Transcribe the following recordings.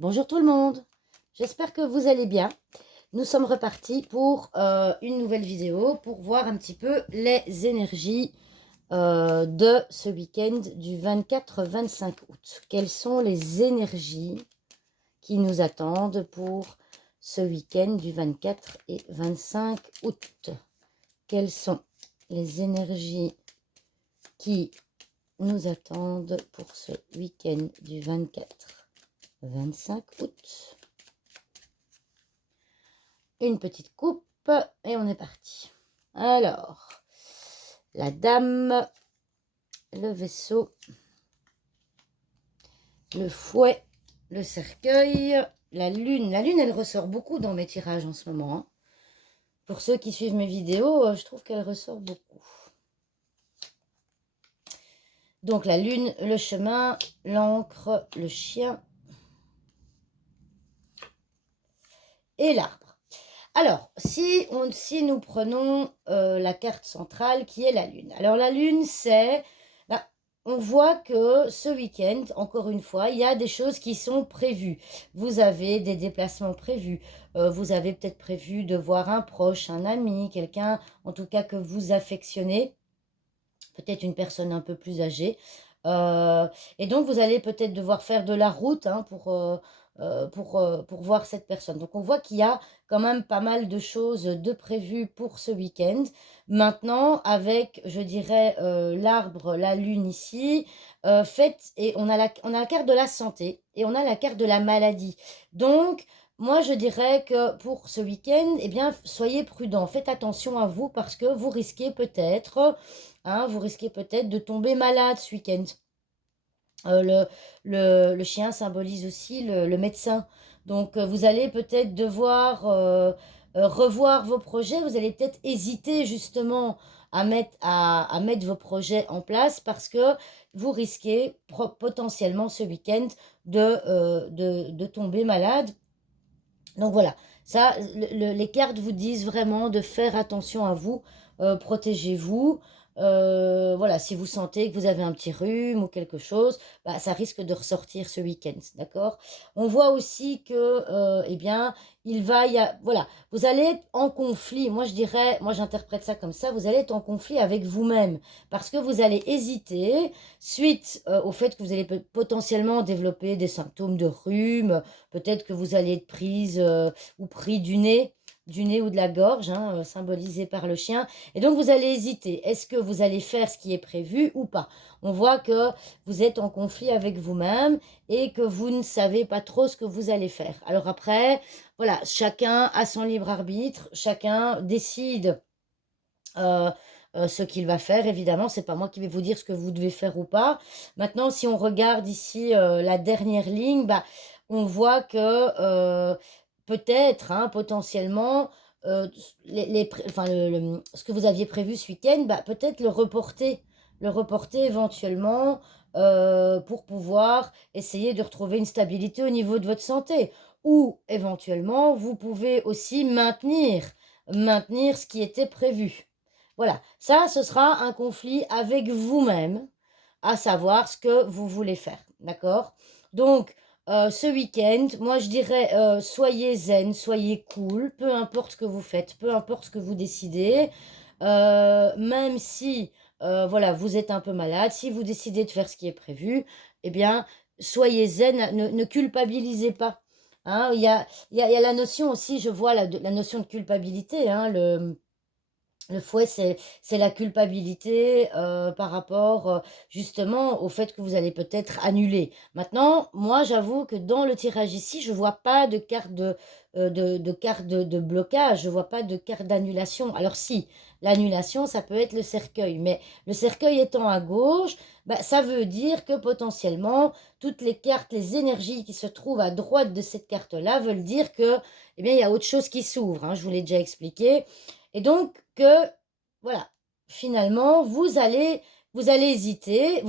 Bonjour tout le monde, j'espère que vous allez bien. Nous sommes repartis pour une nouvelle vidéo pour voir un petit peu les énergies de ce week-end du 24-25 août. Quelles sont les énergies qui nous attendent pour ce week-end du 24 et 25 août? Quelles sont les énergies qui nous attendent pour ce week-end du 24-25 août? Une petite coupe et on est parti. Alors, la dame, le vaisseau, le fouet, le cercueil, la lune. La lune, elle ressort beaucoup dans mes tirages en ce moment, hein. Pour ceux qui suivent mes vidéos, je trouve qu'elle ressort beaucoup. Donc la lune, le chemin, l'encre, le chien et l'arbre. Alors, si nous prenons la carte centrale qui est la lune. Alors la lune, c'est... on voit que ce week-end, encore une fois, il y a des choses qui sont prévues. Vous avez des déplacements prévus. Vous avez peut-être prévu de voir un proche, un ami, quelqu'un, en tout cas, que vous affectionnez. Peut-être une personne un peu plus âgée. Et donc, vous allez peut-être devoir faire de la route pour voir cette personne. Donc, on voit qu'il y a quand même pas mal de choses de prévues pour ce week-end. Maintenant, avec, je dirais, l'arbre, la lune ici, et on a la carte de la santé et on a la carte de la maladie. Donc, moi, je dirais que pour ce week-end, eh bien, soyez prudents. Faites attention à vous parce que vous risquez peut-être... vous risquez peut-être de tomber malade ce week-end. Le chien symbolise aussi le médecin. Donc, vous allez peut-être devoir revoir vos projets. Vous allez peut-être hésiter justement à mettre vos projets en place parce que vous risquez potentiellement ce week-end de tomber malade. Donc voilà, ça, les cartes vous disent vraiment de faire attention à vous, protégez-vous. Voilà, si vous sentez que vous avez un petit rhume ou quelque chose, bah, ça risque de ressortir ce week-end, d'accord? On voit aussi que, eh bien, voilà, vous allez être en conflit. Moi, je dirais, moi, j'interprète ça comme ça, vous allez être en conflit avec vous-même parce que vous allez hésiter suite au fait que vous allez potentiellement développer des symptômes de rhume. Peut-être que vous allez être prise ou pris du nez ou de la gorge, symbolisé par le chien. Et donc, vous allez hésiter. Est-ce que vous allez faire ce qui est prévu ou pas? On voit que vous êtes en conflit avec vous-même et que vous ne savez pas trop ce que vous allez faire. Alors après, voilà, chacun a son libre arbitre, chacun décide ce qu'il va faire. Évidemment, c'est pas moi qui vais vous dire ce que vous devez faire ou pas. Maintenant, si on regarde ici la dernière ligne, bah, on voit que peut-être, potentiellement, enfin, ce que vous aviez prévu ce week-end, bah, peut-être le reporter éventuellement pour pouvoir essayer de retrouver une stabilité au niveau de votre santé. Ou éventuellement, vous pouvez aussi maintenir ce qui était prévu. Voilà, ça, ce sera un conflit avec vous-même, à savoir ce que vous voulez faire, d'accord? Donc, ce week-end, moi, je dirais, soyez zen, soyez cool, peu importe ce que vous faites, peu importe ce que vous décidez, même si, voilà, vous êtes un peu malade, si vous décidez de faire ce qui est prévu, eh bien, soyez zen, ne culpabilisez pas. Il y a la notion aussi, je vois la notion de culpabilité, le fouet, c'est la culpabilité par rapport justement au fait que vous allez peut-être annuler. Maintenant, moi, j'avoue que dans le tirage ici, je vois pas de carte de blocage, je vois pas de carte d'annulation. Alors si, l'annulation, ça peut être le cercueil, mais le cercueil étant à gauche, bah, ça veut dire que potentiellement, toutes les cartes, les énergies qui se trouvent à droite de cette carte-là veulent dire que, eh bien, il y a autre chose qui s'ouvre, je vous l'ai déjà expliqué. Et donc que, voilà, finalement, vous allez hésiter,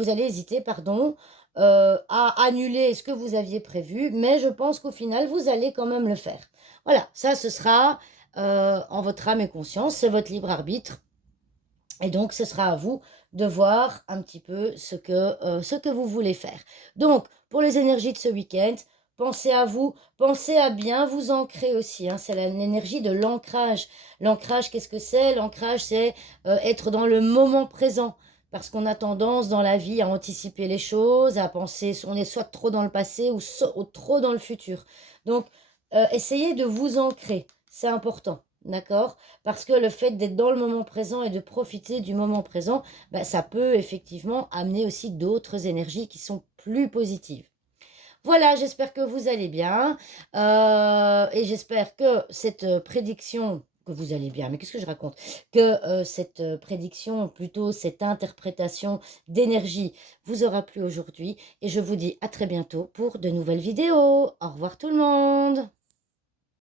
pardon, à annuler ce que vous aviez prévu, mais je pense qu'au final, vous allez quand même le faire. Voilà, ça, ce sera en votre âme et conscience, c'est votre libre arbitre. Et donc, ce sera à vous de voir un petit peu ce que vous voulez faire. Donc, pour les énergies de ce week-end, pensez à vous, pensez à bien vous ancrer aussi, hein, c'est l'énergie de l'ancrage. L'ancrage, qu'est-ce que c'est? L'ancrage, c'est être dans le moment présent. Parce qu'on a tendance dans la vie à anticiper les choses, à penser, on est soit trop dans le passé ou trop dans le futur. Donc, essayez de vous ancrer, c'est important, d'accord? Parce que le fait d'être dans le moment présent et de profiter du moment présent, bah, ça peut effectivement amener aussi d'autres énergies qui sont plus positives. Voilà, j'espère que vous allez bien, et j'espère que cette, prédiction que vous allez bien, mais qu'est-ce que je raconte? Que, cette, prédiction, plutôt cette interprétation d'énergie vous aura plu aujourd'hui et je vous dis à très bientôt pour de nouvelles vidéos. Au revoir tout le monde.